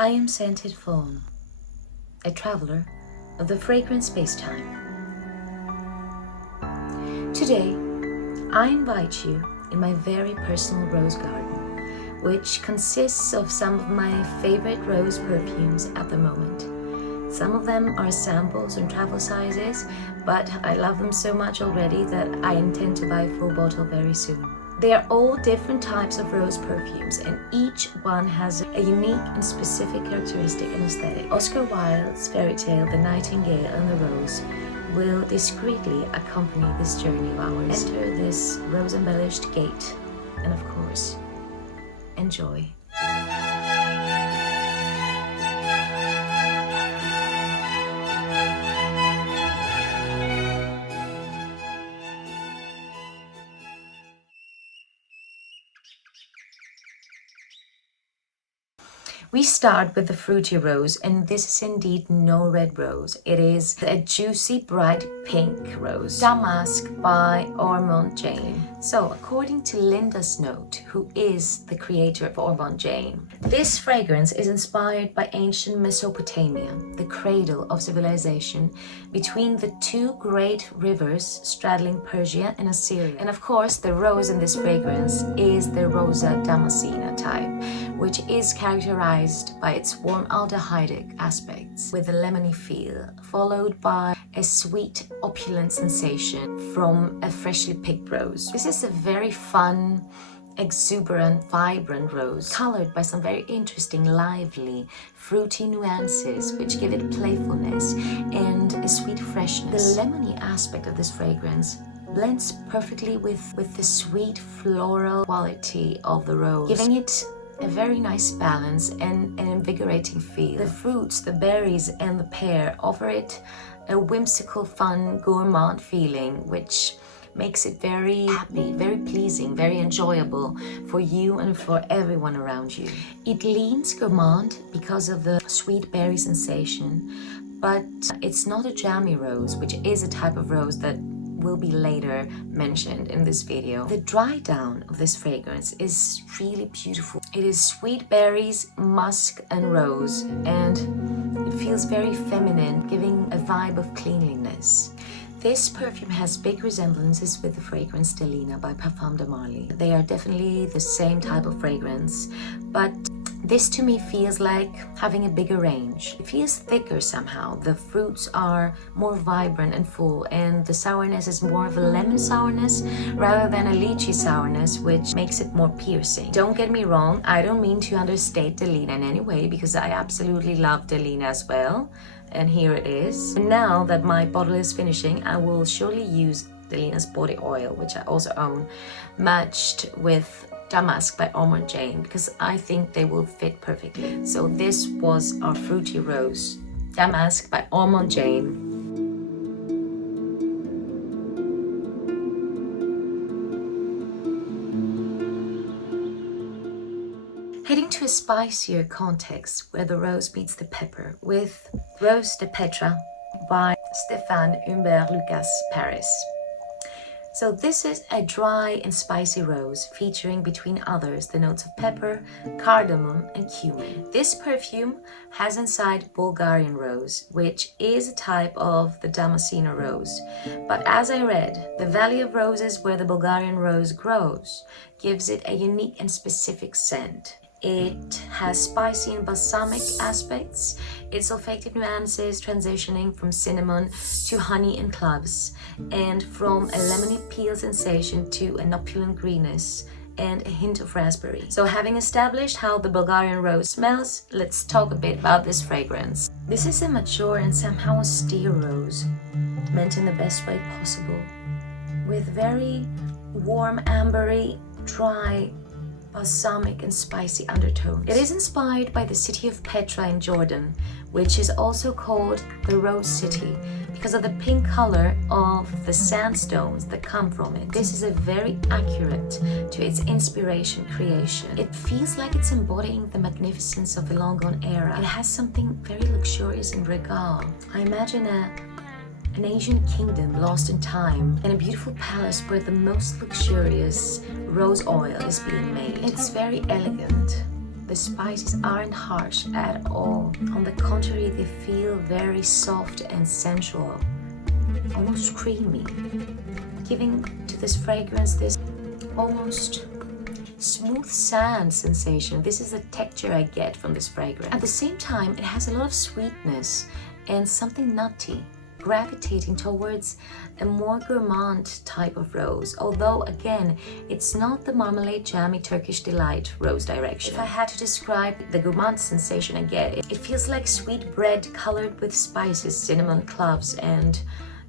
I am Scented Fawn, a traveler of the fragrant space-time. Today, I invite you in my very personal rose garden, which consists of some of my favorite rose perfumes at the moment. Some of them are samples and travel sizes, but I love them so much already that I intend to buy a full bottle very soon. They are all different types of rose perfumes, and each one has a unique and specific characteristic and aesthetic. Oscar Wilde's fairy tale The Nightingale and the Rose will discreetly accompany this journey of ours. Enter this rose-embellished gate and, of course, enjoy. We start with the fruity rose, and this is indeed no red rose. It is a juicy, bright pink rose. Damask by Ormonde Jane. So, according to Linda Snoat, who is the creator of Ormonde Jane, this fragrance is inspired by ancient Mesopotamia, the cradle of civilization, between the two great rivers straddling Persia and Assyria. And of course, the rose in this fragrance is the Rosa Damascena type, which is characterized by its warm aldehydic aspects with a lemony feel, followed by a sweet opulent sensation from a freshly picked rose. This is a very fun, exuberant, vibrant rose, colored by some very interesting, lively, fruity nuances which give it playfulness and a sweet freshness. The lemony aspect of this fragrance blends perfectly with the sweet floral quality of the rose, giving it a very nice balance and an invigorating feel. The fruits, the berries and the pear offer it a whimsical, fun, gourmand feeling, which makes it very happy, very pleasing, very enjoyable for you and for everyone around you. It leans gourmand because of the sweet berry sensation, but it's not a jammy rose, which is a type of rose that will be later mentioned in this video. The dry down of this fragrance is really beautiful. It is sweet berries, musk and rose, and it feels very feminine, giving a vibe of cleanliness. This perfume has big resemblances with the fragrance Delina by Parfums de Marly. They are definitely the same type of fragrance, but this to me feels like having a bigger range. It feels thicker somehow. The fruits are more vibrant and full, and the sourness is more of a lemon sourness rather than a lychee sourness, which makes it more piercing. Don't get me wrong, I don't mean to understate Delina in any way, because I absolutely love Delina as well. And here it is. And now that my bottle is finishing, I will surely use Delina's body oil, which I also own, matched with Damask by Ormonde Jane, because I think they will fit perfectly. So this was our fruity rose, Damask by Ormonde Jane. Heading to a spicier context where the rose meets the pepper with Rose de Petra by Stéphane Humbert Lucas Paris. So this is a dry and spicy rose featuring, between others, the notes of pepper, cardamom and cumin. This perfume has inside Bulgarian rose, which is a type of the Damascena rose. But as I read, the Valley of Roses where the Bulgarian rose grows gives it a unique and specific scent. It has spicy and balsamic aspects, its olfactive nuances transitioning from cinnamon to honey and cloves, and from a lemony peel sensation to an opulent greenness and a hint of raspberry. So having established how the Bulgarian rose smells, let's talk a bit about this fragrance. This is a mature and somehow austere rose, meant in the best way possible, with very warm, ambery, dry, balsamic and spicy undertones. It is inspired by the city of Petra in Jordan, which is also called the Rose City because of the pink color of the sandstones that come from it. This is a very accurate to its inspiration creation. It feels like it's embodying the magnificence of the long gone era. It has something very luxurious and regal. I imagine an ancient kingdom lost in time, and a beautiful palace where the most luxurious rose oil is being made. It's very elegant, The spices aren't harsh at all. On the contrary, they feel very soft and sensual, almost creamy, giving to this fragrance this almost smooth sand sensation. This is the texture I get from this fragrance. At the same time, it has a lot of sweetness and something nutty, gravitating towards a more gourmand type of rose, although again it's not the marmalade jammy Turkish delight rose direction. If I had to describe the gourmand sensation I get, it feels like sweet bread colored with spices, cinnamon, cloves, and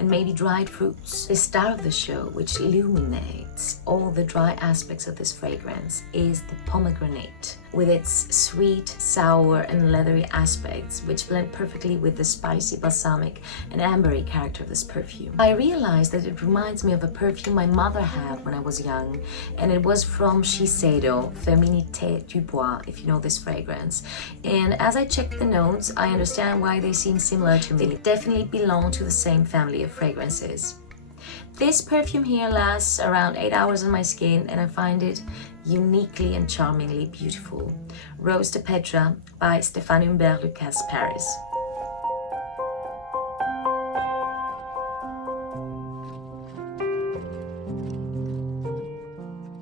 maybe dried fruits. The star of the show, which illuminates all the dry aspects of this fragrance, is the pomegranate, with its sweet, sour, and leathery aspects, which blend perfectly with the spicy, balsamic, and ambery character of this perfume. I realized that it reminds me of a perfume my mother had when I was young, and it was from Shiseido, Féminité du Bois, if you know this fragrance. And as I checked the notes, I understand why they seem similar to me. They definitely belong to the same family of fragrances. This perfume here lasts around 8 hours on my skin, and I find it uniquely and charmingly beautiful. Rose de Petra by Stéphane Humbert Lucas, Paris.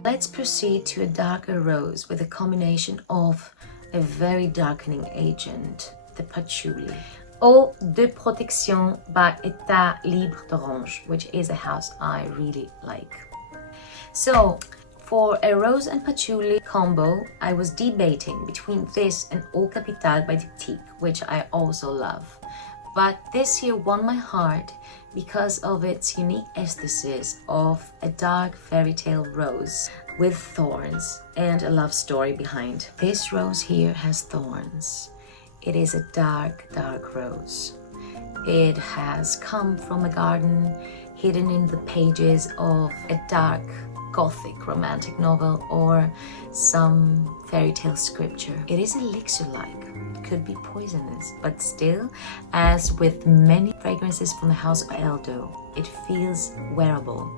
Let's proceed to a darker rose with a combination of a very darkening agent, the patchouli. Eau de Protection by État Libre d'Orange, which is a house I really like. So, for a rose and patchouli combo, I was debating between this and Eau Capitale by Diptyque, which I also love. But this here won my heart because of its unique aesthesis of a dark fairy tale rose with thorns and a love story behind. This rose here has thorns. It is a dark, dark rose. It has come from a garden hidden in the pages of a dark, gothic romantic novel or some fairy tale scripture. It is elixir-like, could be poisonous, but still, as with many fragrances from the house of Eldo, it feels wearable.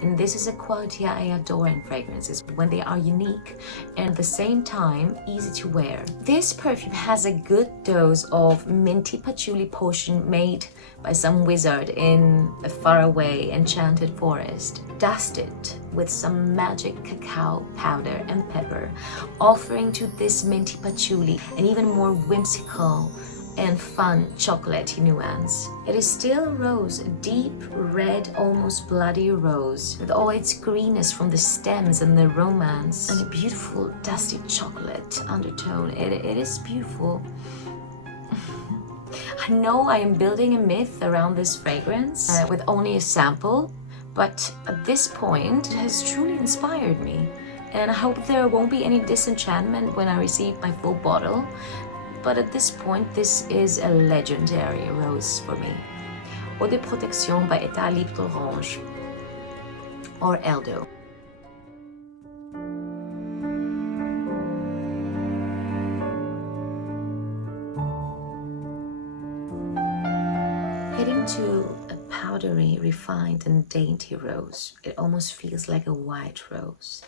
And this is a quality I adore in fragrances, when they are unique and at the same time easy to wear. This perfume has a good dose of minty patchouli potion made by some wizard in a faraway enchanted forest, dusted with some magic cacao powder and pepper, offering to this minty patchouli an even more whimsical and fun chocolatey nuance. It is still rose, a deep red, almost bloody rose, with all its greenness from the stems and the romance, and a beautiful dusty chocolate undertone. It is beautiful. I know I am building a myth around this fragrance with only a sample, but at this point it has truly inspired me, and I hope there won't be any disenchantment when I receive my full bottle. But at this point, this is a legendary rose for me. Eau de Protection by État Libre d'Orange, or Eldo. Heading to a powdery, refined and dainty rose. It almost feels like a white rose.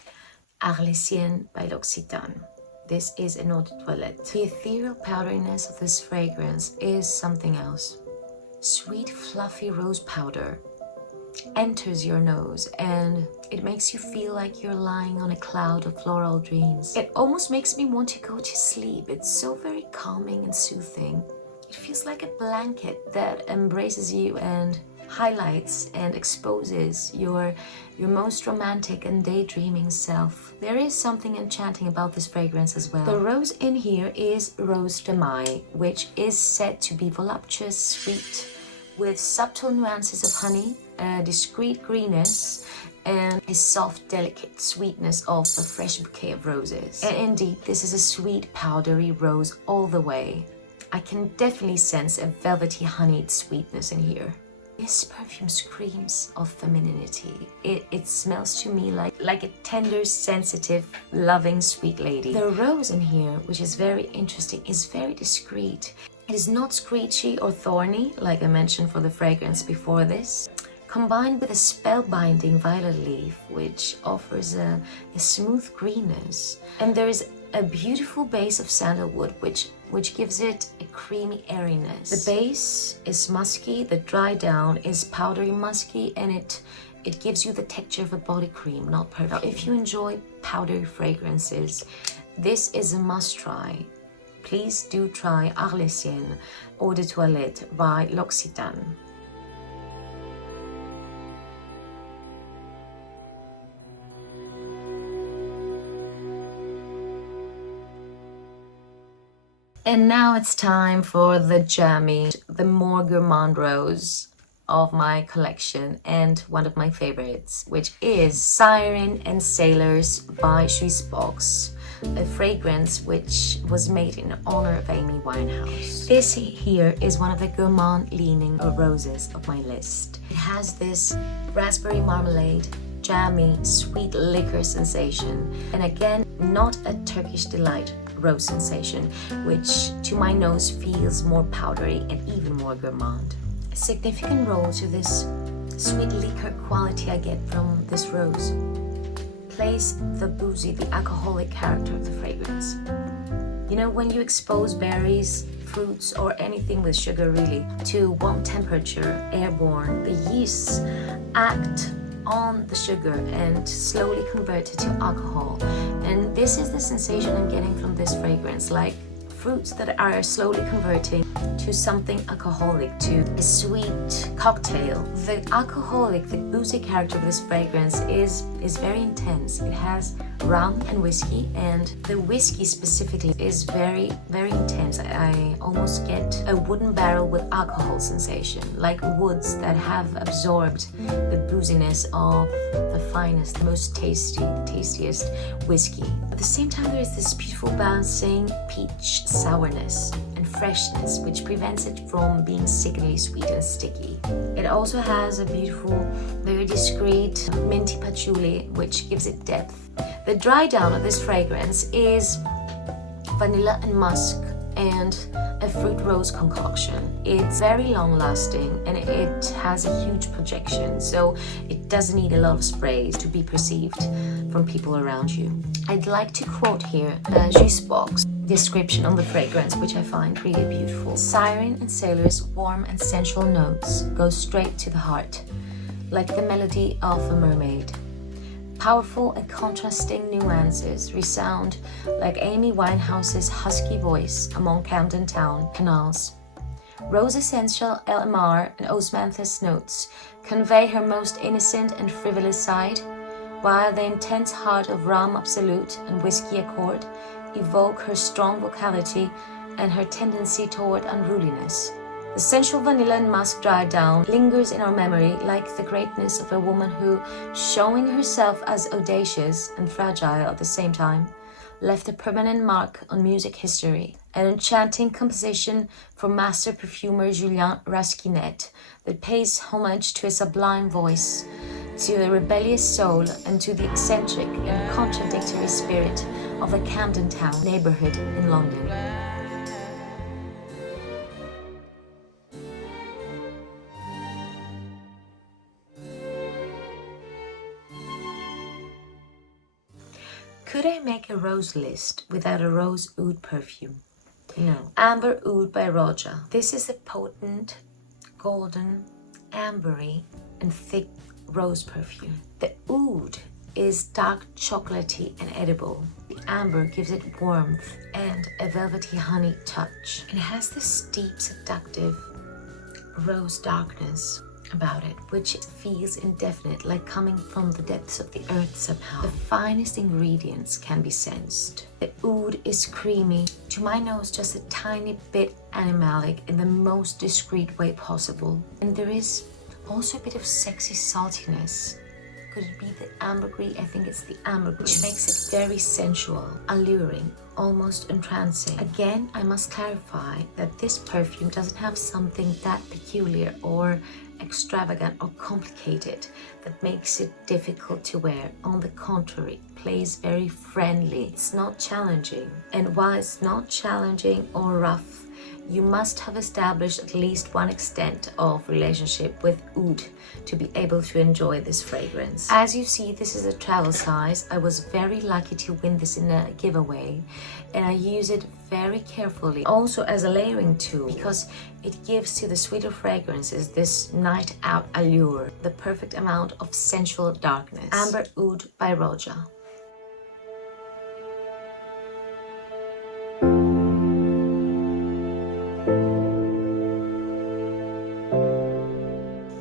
Arlésienne by L'Occitane. This is an eau de toilette. The ethereal powderiness of this fragrance is something else. Sweet, fluffy rose powder enters your nose and it makes you feel like you're lying on a cloud of floral dreams. It almost makes me want to go to sleep. It's so very calming and soothing. It feels like a blanket that embraces you and highlights and exposes your most romantic and daydreaming self. There is something enchanting about this fragrance as well. The rose in here is Rose de Mai, which is said to be voluptuous, sweet, with subtle nuances of honey, a discreet greenness, and a soft, delicate sweetness of a fresh bouquet of roses. And indeed, this is a sweet, powdery rose all the way. I can definitely sense a velvety, honeyed sweetness in here. This perfume screams of femininity. It smells to me like a tender, sensitive, loving, sweet lady. The rose in here, which is very interesting, is very discreet. It is not screechy or thorny, like I mentioned for the fragrance before this, combined with a spellbinding violet leaf, which offers a smooth greenness. And there is a beautiful base of sandalwood, which gives it a creamy airiness. The base is musky, the dry down is powdery musky, and it gives you the texture of a body cream, not perfume. Now, if you enjoy powdery fragrances, this is a must try. Please do try Arlésienne Eau de Toilette by L'Occitane. And now it's time for the jammy, the more gourmand rose of my collection and one of my favorites, which is Siren and Sailors by Juice Box, a fragrance which was made in honor of Amy Winehouse. This here is one of the gourmand leaning roses of my list. It has this raspberry marmalade, jammy, sweet liquor sensation, and again, not a Turkish delight rose sensation, which to my nose feels more powdery and even more gourmand. A significant role to this sweet liquor quality I get from this rose plays the boozy, the alcoholic character of the fragrance. You know, when you expose berries, fruits, or anything with sugar really to warm temperature, airborne, the yeasts act on the sugar and slowly convert it to alcohol. And this is the sensation I'm getting from this fragrance, like fruits that are slowly converting to something alcoholic, to a sweet cocktail. The alcoholic, the boozy character of this fragrance is very intense. It has rum and whiskey, and the whiskey specifically is very, very intense. I almost get a wooden barrel with alcohol sensation, like woods that have absorbed the booziness of the finest, the most tastiest whiskey. At the same time, there is this beautiful balancing peach sourness and freshness, which prevents it from being sickly sweet and sticky. It also has a beautiful, very discreet minty patchouli, which gives it depth. The dry down of this fragrance is vanilla and musk and a fruit rose concoction. It's very long lasting and it has a huge projection, so it doesn't need a lot of sprays to be perceived from people around you. I'd like to quote here Juice Box description on the fragrance, which I find really beautiful. Siren and Sailor's warm and sensual notes go straight to the heart, like the melody of a mermaid. Powerful and contrasting nuances resound like Amy Winehouse's husky voice among Camden Town canals. Rose Essential LMR and Osmanthus notes convey her most innocent and frivolous side, while the intense heart of Rum Absolute and Whiskey Accord evoke her strong vocality and her tendency toward unruliness. The sensual vanilla and musk dry down lingers in our memory like the greatness of a woman who, showing herself as audacious and fragile at the same time, left a permanent mark on music history. An enchanting composition from master perfumer Julien Rasquinet that pays homage to a sublime voice, to a rebellious soul, and to the eccentric and contradictory spirit of the Camden Town neighborhood in London. Could I make a rose list without a rose oud perfume? No. Amber Oud by Roja. This is a potent, golden, ambery, and thick rose perfume. The oud is dark chocolatey and edible. The amber gives it warmth and a velvety honey touch. It has this deep, seductive rose darkness about it, which feels indefinite, like coming from the depths of the earth somehow. The finest ingredients can be sensed. The oud is creamy, to my nose just a tiny bit animalic in the most discreet way possible. And there is also a bit of sexy saltiness. Could it be the ambergris? I think it's the ambergris, which makes it very sensual, alluring, almost entrancing. Again, I must clarify that this perfume doesn't have something that peculiar or extravagant or complicated that makes it difficult to wear. On the contrary, it plays very friendly. It's not challenging. And while it's not challenging or rough, you must have established at least one extent of relationship with oud to be able to enjoy this fragrance. As you see, this is a travel size. I was very lucky to win this in a giveaway, and I use it very carefully, also as a layering tool, because it gives to the sweeter fragrances this night out allure, the perfect amount of sensual darkness. Amber Oud by Roja.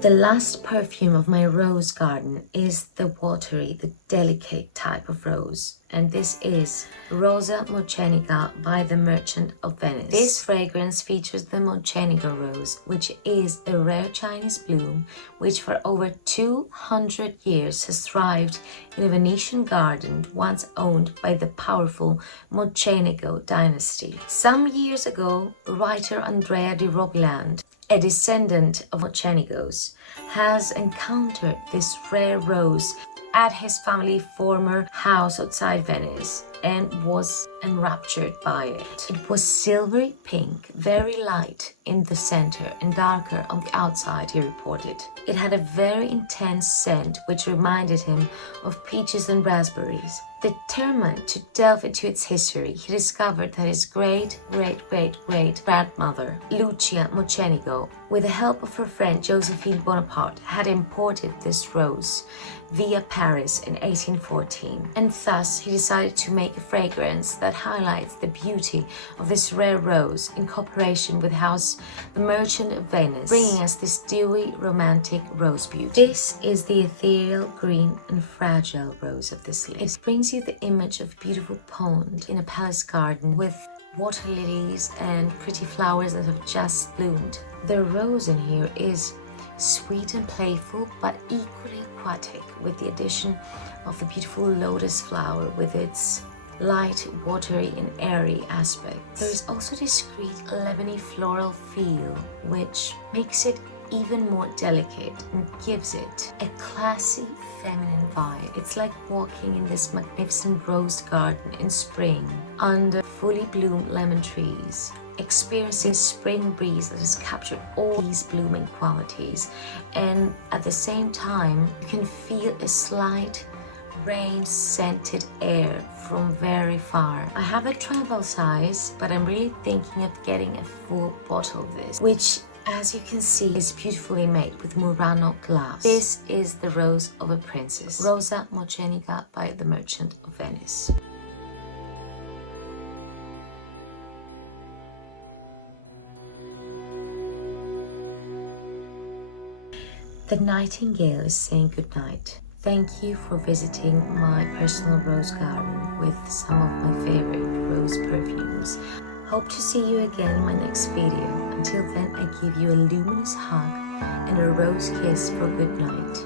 The last perfume of my rose garden is the watery, the delicate type of rose, and this is Rosa Moschenica by the Merchant of Venice. This fragrance features the Moschenica rose, which is a rare Chinese bloom which for over 200 years has thrived in a Venetian garden once owned by the powerful Moschenico dynasty. Some years ago, writer Andrea di Robiland, a descendant of Moschenicos, has encountered this rare rose at his family's former house outside Venice and was enraptured by it. It was silvery pink, very light in the center and darker on the outside, he reported. It had a very intense scent which reminded him of peaches and raspberries. Determined to delve into its history, he discovered that his great-great-great-great-grandmother, Lucia Moschenico, with the help of her friend Josephine Bonaparte, had imported this rose via Paris in 1814. And thus he decided to make a fragrance that highlights the beauty of this rare rose in cooperation with House the Merchant of Venice, bringing us this dewy, romantic rose beauty. This is the ethereal, green and fragile rose of this list. It brings you the image of a beautiful pond in a palace garden with water lilies and pretty flowers that have just bloomed. The rose in here is sweet and playful, but equally aquatic, with the addition of the beautiful lotus flower with its light, watery and airy aspects. There is also a discreet lemony floral feel which makes it even more delicate and gives it a classy feminine vibe. It's like walking in this magnificent rose garden in spring under fully bloomed lemon trees, experiencing spring breeze that has captured all these blooming qualities, and at the same time you can feel a slight rain-scented air from very far. I have a travel size, but I'm really thinking of getting a full bottle of this, which, as you can see, is beautifully made with Murano glass. This is the Rose of a Princess, Rosa Moschenica by the Merchant of Venice. The nightingale is saying goodnight. Thank you for visiting my personal rose garden with some of my favorite rose perfumes. Hope to see you again in my next video. Until then, I give you a luminous hug and a rose kiss for good night.